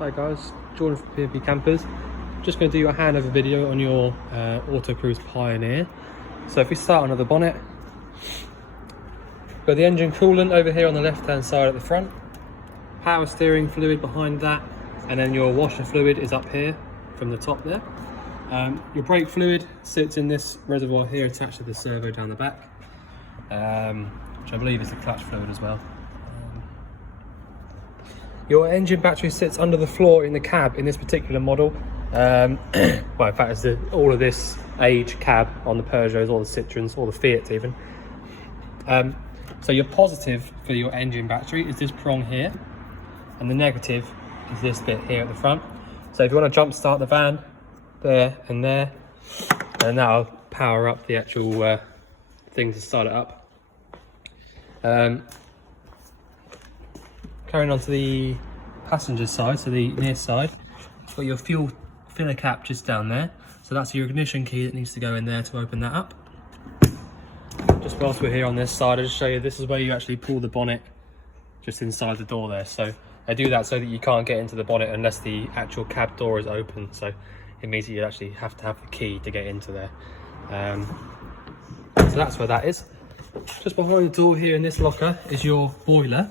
Hi guys, Jordan from PFP Campers. Just going to do a handover video on your Auto Cruise Pioneer. So if we start under the bonnet, got the engine coolant over here on the left hand side at the front, power steering fluid behind that, and then your washer fluid is up here from the top there. Your brake fluid sits in this reservoir here attached to the servo down the back, which I believe is the clutch fluid as well. Your engine battery sits under the floor in the cab in this particular model. Well, in fact, it's all of this age cab on the Peugeots, all the Citroens, all the Fiats even. So your positive for your engine battery is this prong here, and the negative is this bit here at the front. So if you want to jump start the van, there and there, and that'll power up the actual thing to start it up. Carrying on to the passenger side, so the near side, you've got your fuel filler cap just down there. So that's your ignition key that needs to go in there to open that up. Just whilst we're here on this side, I'll just show you, this is where you actually pull the bonnet just inside the door there. So I do that so that you can't get into the bonnet unless the actual cab door is open. So it means that you actually have to have the key to get into there. So that's where that is. Just behind the door here in this locker is your boiler.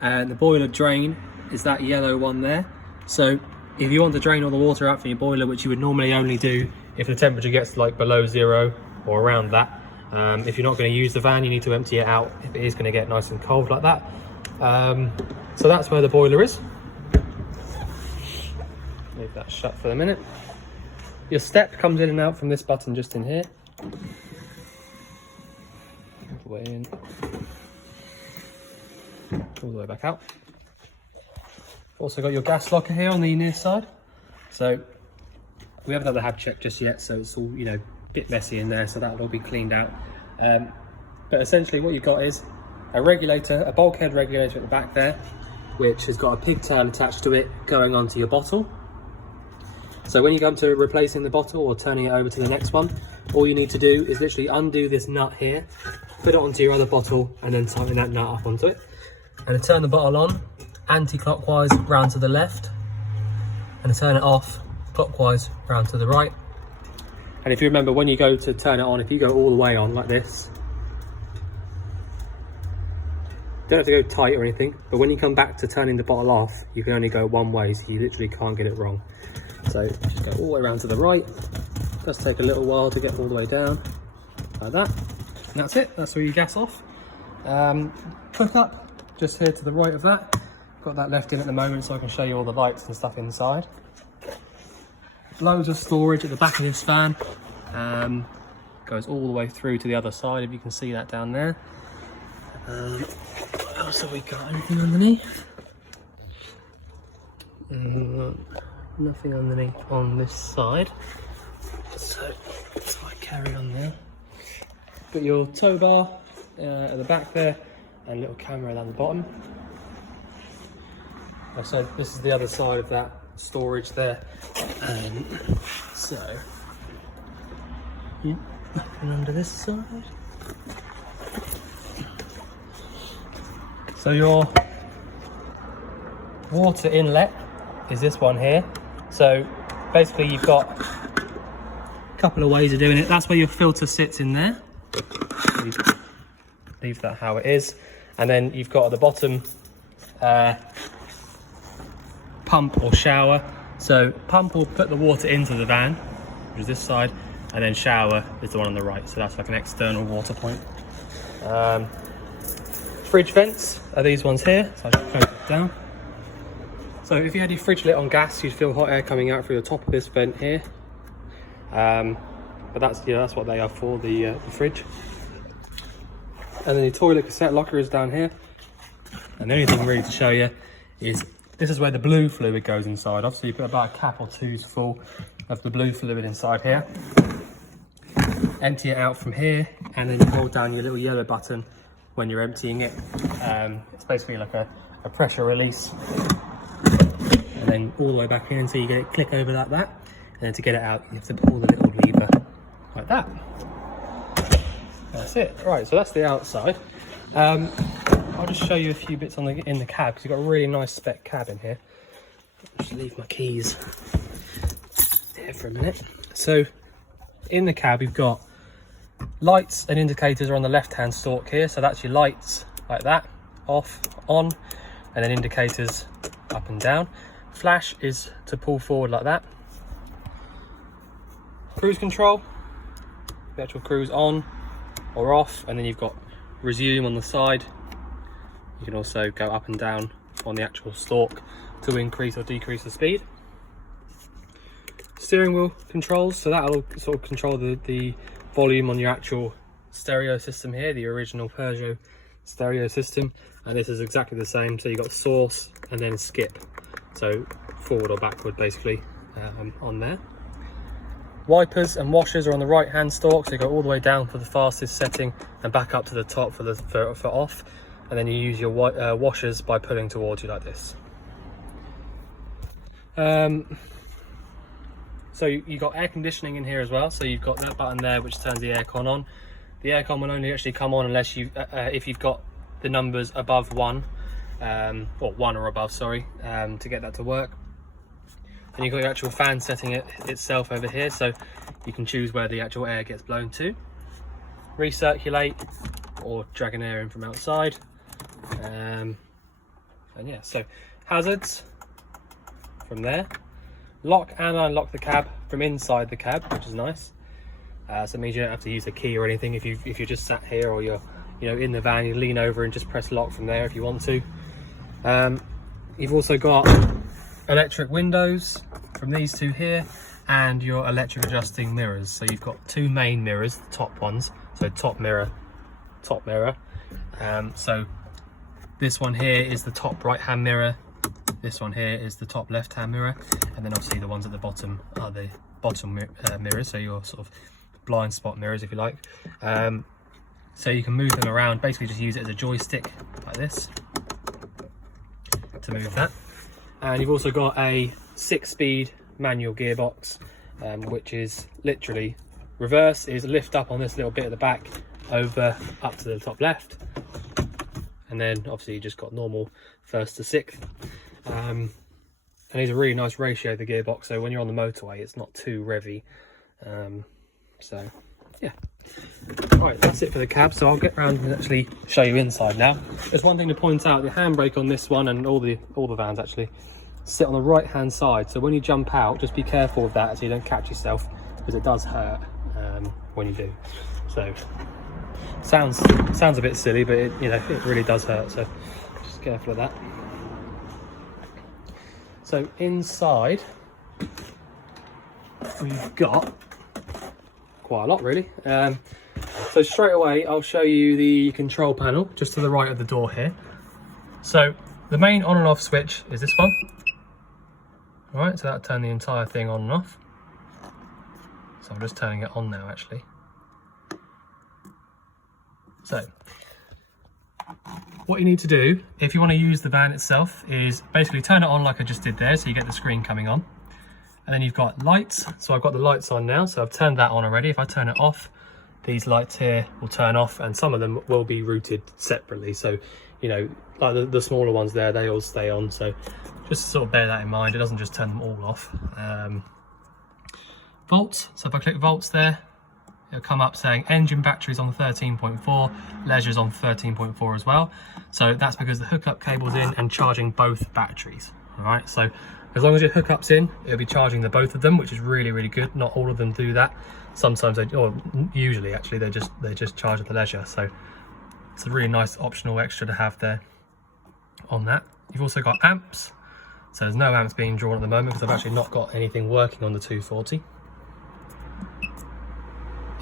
And the boiler drain is that yellow one there. So if you want to drain all the water out from your boiler, which you would normally only do if the temperature gets like below 0 or around that, if you're not going to use the van, you need to empty it out if it is going to get nice and cold like that. So that's where the boiler is. Leave that shut for a minute. Your step comes in and out from this button just in here. All the way in. All the way back out. Also got your gas locker here on the near side. So we haven't done the hab check just yet, so it's all, you know, a bit messy in there, so that'll all be cleaned out. But essentially what you've got is a regulator, a bulkhead regulator at the back there, which has got a pigtail attached to it going onto your bottle. So when you come to replacing the bottle or turning it over to the next one, all you need to do is literally undo this nut here, put it onto your other bottle, and then tighten that nut up onto it. And to turn the bottle on, anti-clockwise round to the left, and to turn it off, clockwise round to the right. And if you remember, when you go to turn it on, if you go all the way on like this, you don't have to go tight or anything, but when you come back to turning the bottle off, you can only go one way, so you literally can't get it wrong. So just go all the way around to the right. It does take a little while to get all the way down, like that. And that's it, that's where you gas off. Hook up just here to the right of that. Got that left in at the moment so I can show you all the lights and stuff inside. Loads of storage at the back of this van. Goes all the way through to the other side, if you can see that down there. What else have we got? Anything underneath? Nothing underneath on this side. So I carry on there. Got your tow bar at the back there, and a little camera down the bottom. So this is the other side of that storage there. So yeah, nothing under this side. So your water inlet is this one here. So basically you've got a couple of ways of doing it. That's where your filter sits in there. Leave that how it is. And then you've got at the bottom pump or shower. So pump will put the water into the van, which is this side, and then shower is the one on the right. So that's like an external water point. Fridge vents are these ones here. So I just close it down. So if you had your fridge lit on gas, you'd feel hot air coming out through the top of this vent here. But that's, yeah, that's what they are for, the fridge. And then your toilet cassette locker is down here. And the only thing really to show you is this is where the blue fluid goes inside. Obviously you put about a cap or two's full of the blue fluid inside here. Empty it out from here, and then you hold down your little yellow button when you're emptying it. It's basically like a pressure release. And then all the way back in until you get it click over like that. And then to get it out, you have to pull the little lever like that. That's it. Right, so that's the outside. I'll just show you a few bits in the cab, because you've got a really nice spec cab in here. Just leave my keys here for a minute. So in the cab, you've got lights and indicators are on the left-hand stalk here. So that's your lights like that, off, on, and then indicators up and down. Flash is to pull forward like that. Cruise control, the actual cruise on or off, and then you've got resume on the side. You can also go up and down on the actual stalk to increase or decrease the speed. Steering wheel controls, so that'll sort of control the volume on your actual stereo system here, the original Peugeot stereo system, and this is exactly the same. So you've got source and then skip, so forward or backward basically on there. Wipers and washers are on the right hand stalk, so you go all the way down for the fastest setting and back up to the top for off, and then you use your washers by pulling towards you like this. So you got air conditioning in here as well, so you've got that button there which turns the aircon on. The aircon will only actually come on unless if you've got the numbers above 1, or 1 or above, sorry, to get that to work. And you've got your actual fan setting itself over here, so you can choose where the actual air gets blown to. Recirculate or dragging air in from outside. And yeah, so hazards from there. Lock and unlock the cab from inside the cab, which is nice. So it means you don't have to use the key or anything. If you're just sat here or you're in the van, you lean over and just press lock from there if you want to. You've also got electric windows from these two here, and your electric adjusting mirrors. So you've got two main mirrors, the top ones, so top mirror. So this one here is the top right hand mirror, this one here is the top left hand mirror, and then obviously the ones at the bottom are the bottom mirrors, so your sort of blind spot mirrors if you like. So you can move them around, basically just use it as a joystick like this to move that. And you've also got a 6-speed manual gearbox, which is literally reverse is lift up on this little bit at the back, over up to the top left, and then obviously you just got normal first to sixth. And it's a really nice ratio, the gearbox, so when you're on the motorway it's not too revvy. So yeah, right, that's it for the cab. So I'll get around and actually show you inside now. There's one thing to point out: the handbrake on this one, and all the vans actually sit on the right hand side, so when you jump out just be careful of that so you don't catch yourself, because it does hurt when you do. So sounds a bit silly, but it really does hurt, so just careful of that. So inside we've got quite a lot really. So straight away I'll show you the control panel just to the right of the door here. So the main on and off switch is this one. Alright, so that'll turn the entire thing on and off. So I'm just turning it on now actually. So what you need to do if you want to use the van itself is basically turn it on like I just did there, so you get the screen coming on. And then you've got lights, so I've got the lights on now, so I've turned that on already. If I turn it off, these lights here will turn off, and some of them will be routed separately, so like the smaller ones there, they all stay on, so just sort of bear that in mind. It doesn't just turn them all off. Volts, so if I click volts there, it'll come up saying engine batteries on 13.4, leisure's on 13.4 as well. So that's because the hookup cable's in and charging both batteries. All right, so as long as your hookup's in, it'll be charging the both of them, which is really, really good. Not all of them do that. Sometimes usually actually they just charge at the leisure. So it's a really nice optional extra to have there on that. You've also got amps. So there's no amps being drawn at the moment because I've actually not got anything working on the 240.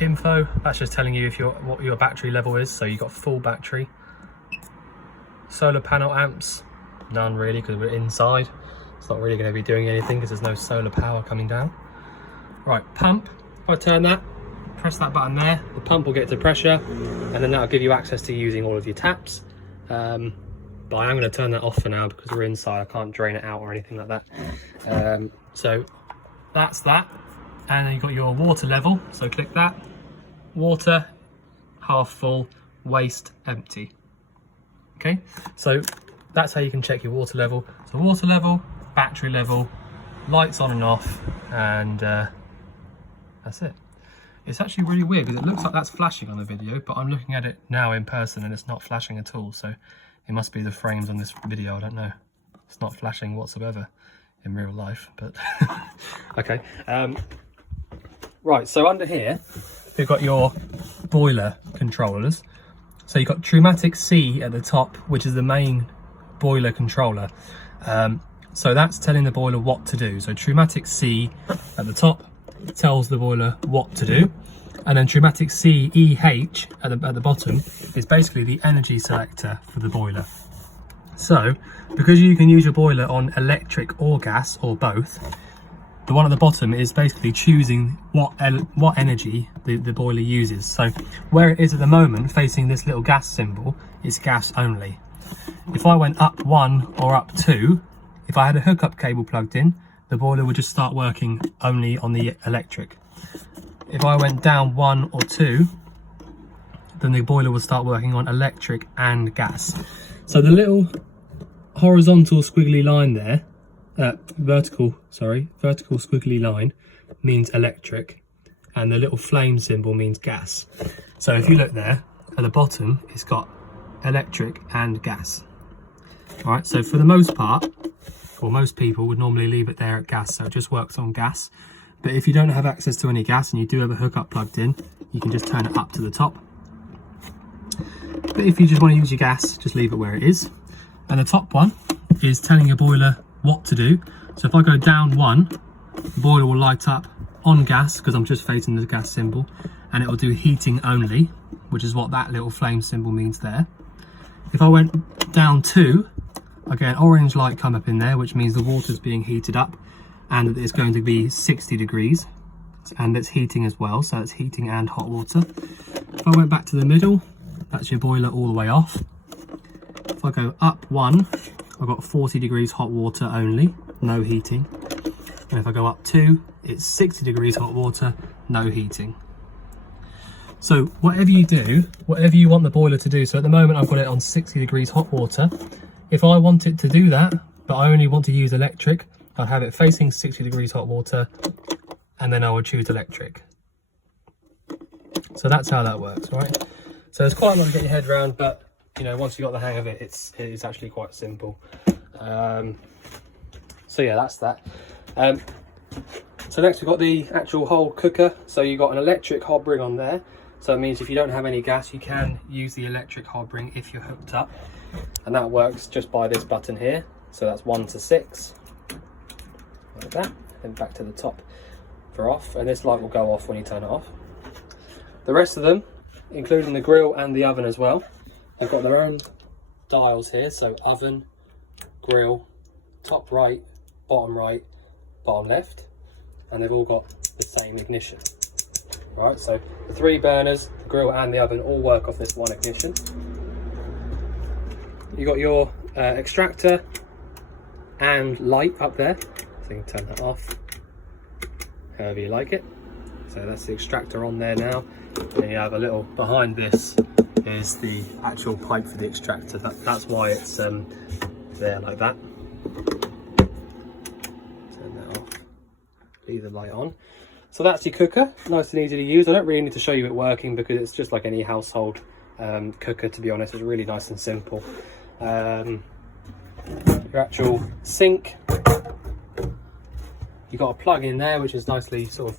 Info, that's just telling you what your battery level is, so you've got full battery. Solar panel amps, none really because we're inside. It's not really going to be doing anything because there's no solar power coming down. Right, pump, if I turn that, press that button there, the pump will get to pressure, and then that'll give you access to using all of your taps. But I am going to turn that off for now because we're inside, I can't drain it out or anything like that. So that's that. And then you've got your water level, so click that. Water, half full, waste, empty. Okay, so that's how you can check your water level. So water level, battery level, lights on and off, and that's it. It's actually really weird because it looks like that's flashing on the video, but I'm looking at it now in person and it's not flashing at all. So it must be the frames on this video, I don't know. It's not flashing whatsoever in real life, but okay. Right, so under here, you've got your boiler controllers. So you've got Trumatic C at the top, which is the main boiler controller. So that's telling the boiler what to do. So Trumatic C at the top tells the boiler what to do, and then Trumatic CEH at the bottom is basically the energy selector for the boiler. So because you can use your boiler on electric or gas or both, the one at the bottom is basically choosing what energy the boiler uses. So where it is at the moment, facing this little gas symbol, is gas only. If I went up 1 or up 2, if I had a hookup cable plugged in, the boiler would just start working only on the electric. If I went down 1 or 2, then the boiler would start working on electric and gas. So the little horizontal squiggly line there, vertical squiggly line means electric, and the little flame symbol means gas. So if you look there at the bottom, it's got electric and gas. All right, so for the most part, or most people would normally leave it there at gas, so it just works on gas. But if you don't have access to any gas and you do have a hookup plugged in, you can just turn it up to the top. But if you just want to use your gas, just leave it where it is. And the top one is telling your boiler what to do. So if I go down 1, the boiler will light up on gas because I'm just facing the gas symbol, and it will do heating only, which is what that little flame symbol means there. If I went down 2, I get an orange light come up in there, which means the water's being heated up and it's going to be 60 degrees, and it's heating as well, so it's heating and hot water. If I went back to the middle, that's your boiler all the way off. If I go up 1, I've got 40 degrees hot water only, no heating. And if I go up 2, it's 60 degrees hot water, no heating. So whatever you do, whatever you want the boiler to do, so at the moment I've got it on 60 degrees hot water. If I want it to do that, but I only want to use electric, I'll have it facing 60 degrees hot water, and then I will choose electric. So that's how that works, right? So there's quite a lot to get your head around, but you know, once you got the hang of it, it is actually quite simple. So yeah, that's that. So next we've got the actual whole cooker. So you've got an electric hob ring on there. So it means if you don't have any gas, you can use the electric hob ring if you're hooked up. And that works just by this button here. So that's 1 to 6, like that, and back to the top for off. And this light will go off when you turn it off. The rest of them, including the grill and the oven as well, they've got their own dials here. So oven, grill, top right, bottom left, and they've all got the same ignition. Right, so the 3 burners, the grill and the oven all work off this one ignition. You got your extractor and light up there, so you can turn that off however you like it. So that's the extractor on there now. And you have a little, behind this is the actual pipe for the extractor. That's why it's there like that. Turn that off, leave the light on. So that's your cooker, nice and easy to use. I don't really need to show you it working because it's just like any household cooker, to be honest. It's really nice and simple. Your actual sink, you've got a plug in there which is nicely sort of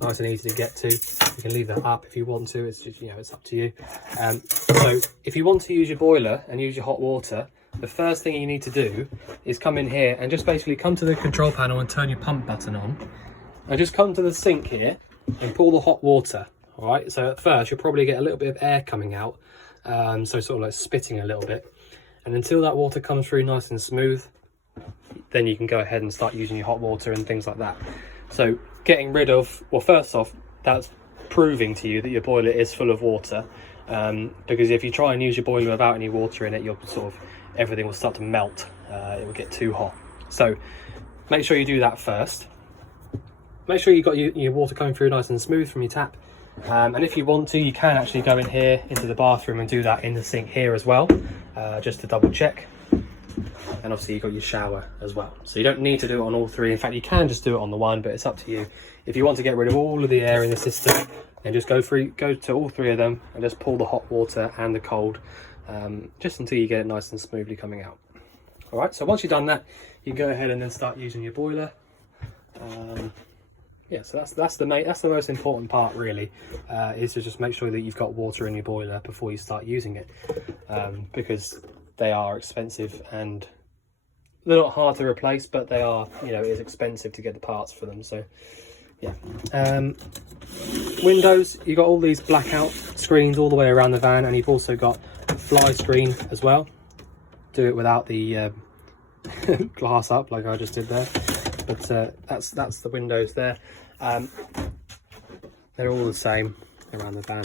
nice and easy to get to. You can leave that up if you want to, it's just, you know, it's up to you. So if you want to use your boiler and use your hot water, the first thing you need to do is come in here and just basically come to the control panel and turn your pump button on, and just come to the sink here and pull the hot water. All right, so at first you'll probably get a little bit of air coming out, so sort of like spitting a little bit, and until that water comes through nice and smooth, then you can go ahead and start using your hot water and things like that. So getting rid of, well, first off, that's proving to you that your boiler is full of water, because if you try and use your boiler without any water in it, you'll sort of, everything will start to melt. It will get too hot. So make sure you do that first. Make sure you've got your water coming through nice and smooth from your tap. And if you want to, you can actually go in here into the bathroom and do that in the sink here as well, just to double check. and obviously you've got your shower as well. So you don't need to do it on all three. In fact, you can just do it on the one, but it's up to you. If you want to get rid of all of the air in the system, then just go to all three of them and just pull the hot water and the cold, just until you get it nice and smoothly coming out. All right, so once you've done that, you can go ahead and then start using your boiler. Yeah, so that's the most important part really, is to just make sure that you've got water in your boiler before you start using it, because they are expensive and they're not hard to replace, but they are, you know, it is expensive to get the parts for them. So yeah. Windows, you've got all these blackout screens all the way around the van, and you've also got a fly screen as well. Do it without the glass up like I just did there, but that's the windows there. They're all the same around the van.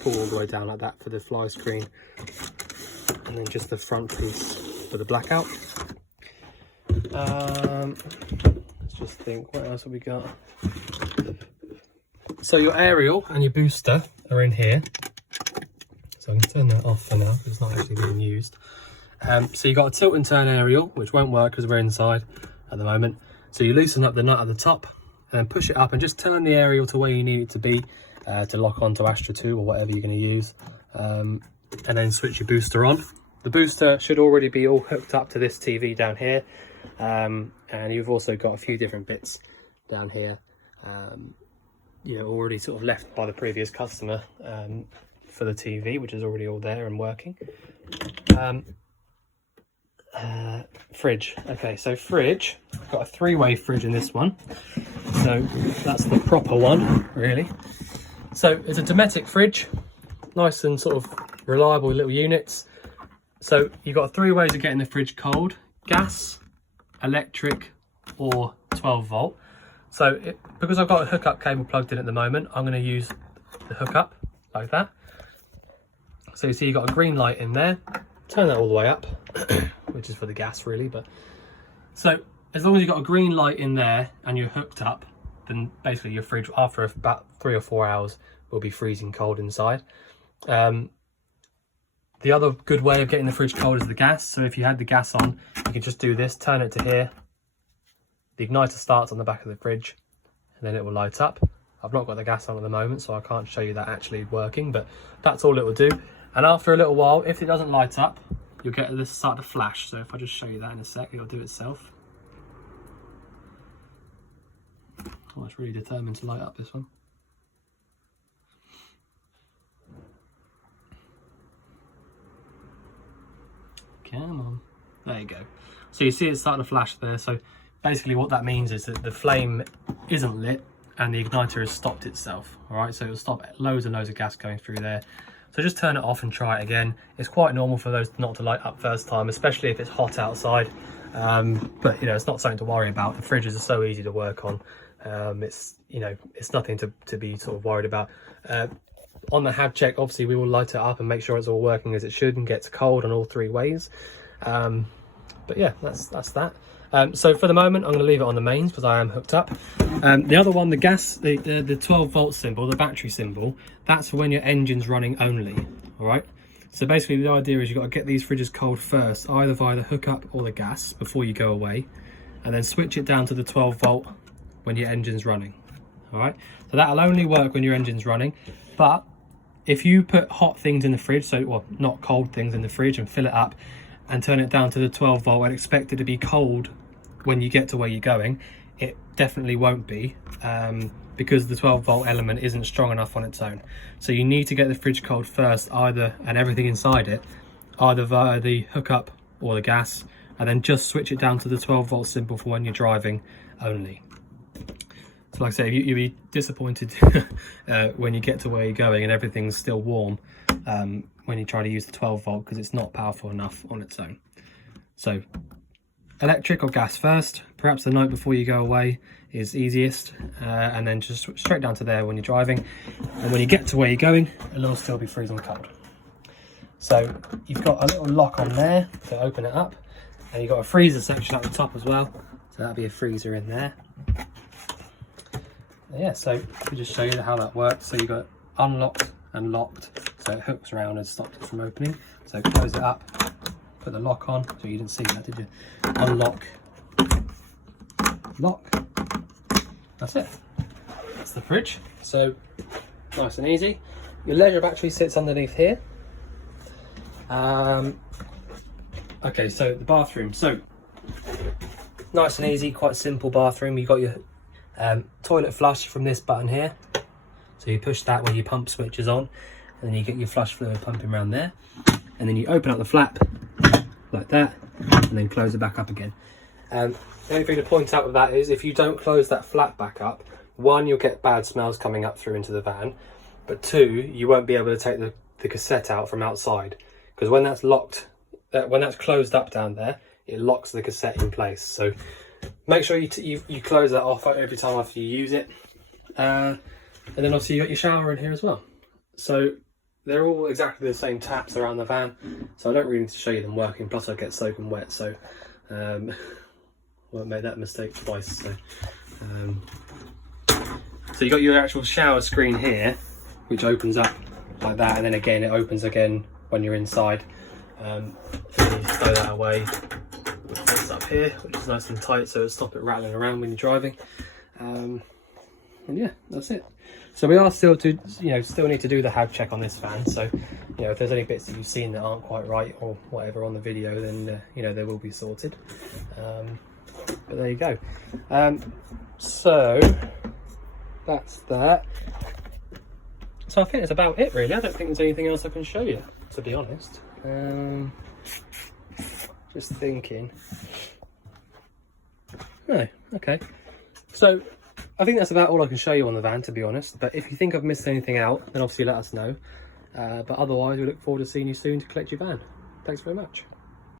Pull all the way down like that for the fly screen, and then just the front piece for the blackout. Let's just think, what else have we got? So your aerial and your booster are in here. So I can turn that off for now because it's not actually being used. So you've got a tilt and turn aerial, which won't work because we're inside at the moment. So you loosen up the nut at the top and then push it up and just turn the aerial to where you need it to be, to lock onto Astra 2 or whatever you're going to use, and then switch your booster on. The booster should already be all hooked up to this TV down here, and you've also got a few different bits down here, you know, already sort of left by the previous customer, for the TV, which is already all there and working. Fridge. Okay, so fridge, I've got a three-way fridge in this one, so that's the proper one really. So it's a Dometic fridge, nice and sort of reliable little units. So you've got three ways of getting the fridge cold: gas, electric, or 12 volt. So because I've got a hookup cable plugged in at the moment, I'm going to use the hookup like that. So you see you've got a green light in there. Turn that all the way up, which is for the gas really, but so as long as you've got a green light in there and you're hooked up, then basically your fridge after about 3 or 4 hours will be freezing cold inside. The other good way of getting the fridge cold is the gas. So if you had the gas on, you can just do this, turn it to here, the igniter starts on the back of the fridge, and then it will light up. I've not got the gas on at the moment, so I can't show you that actually working, but that's all it will do. And after a little while, if it doesn't light up, you'll get this start to flash. So if I just show you that in a sec, it'll do itself. Oh, it's really determined to light up, this one. Come on. There you go. So you see it starting to flash there. So basically what that means is that the flame isn't lit and the igniter has stopped itself. All right, so it'll stop loads and loads of gas going through there. So just turn it off and try it again. It's quite normal for those not to light up first time, especially if it's hot outside. But you know, it's not something to worry about. The fridges are so easy to work on. It's, you know, it's nothing to be sort of worried about. On the hab check, obviously we will light it up and make sure it's all working as it should and gets cold on all three ways. But yeah, that's that. So for the moment, I'm going to leave it on the mains because I am hooked up. The other one, the gas, the 12 volt symbol, the battery symbol, that's for when your engine's running only. All right. So basically the idea is you've got to get these fridges cold first, either via the hookup or the gas before you go away, and then switch it down to the 12 volt when your engine's running. All right. So that'll only work when your engine's running. But if you put hot things in the fridge, so well, not cold things in the fridge, and fill it up and turn it down to the 12 volt and expect it to be cold when you get to where you're going, it definitely won't be, because the 12 volt element isn't strong enough on its own. So you need to get the fridge cold first, either, and everything inside it, either via the hookup or the gas, and then just switch it down to the 12 volt symbol for when you're driving only. So like I say, you'll be disappointed when you get to where you're going and everything's still warm, when you try to use the 12 volt, because it's not powerful enough on its own. So electric or gas first, perhaps the night before you go away is easiest, and then just straight down to there when you're driving, and when you get to where you're going, it'll still be freezing cold. So you've got a little lock on there to open it up, and you've got a freezer section at the top as well, so that'll be a freezer in there. Yeah, so let me just show you how that works. So you've got unlocked and locked, so it hooks around and stops it from opening. So close it up, put the lock on. So you didn't see that, did you? Unlock, lock. That's it. That's the fridge. So nice and easy. Your leisure battery sits underneath here. Okay, so the bathroom. So nice and easy, quite simple bathroom. You've got your toilet flush from this button here. So you push that when your pump switch is on, and then you get your flush fluid pumping around there. And then you open up the flap like that, and then close it back up again. The only thing to point out with that is if you don't close that flap back up, one, you'll get bad smells coming up through into the van, but two, you won't be able to take the cassette out from outside, because when that's locked, when that's closed up down there, it locks the cassette in place. So make sure you close that off every time after you use it. And then obviously you got your shower in here as well. So they're all exactly the same taps around the van, so I don't really need to show you them working, plus I get soaking wet, so won't make that mistake twice. So you got your actual shower screen here, which opens up like that, and then again it opens again when you're inside. You throw that away, it's up here, which is nice and tight, so it'll stop it rattling around when you're driving. And yeah, that's it. So we are still still need to do the hab check on this van. So if there's any bits that you've seen that aren't quite right or whatever on the video, then they will be sorted. But there you go. So that's that. So I think that's about it really. I don't think there's anything else I can show you, to be honest. Just thinking. No, okay. So I think that's about all I can show you on the van, to be honest. But if you think I've missed anything out, then obviously let us know. But otherwise, we look forward to seeing you soon to collect your van. Thanks very much.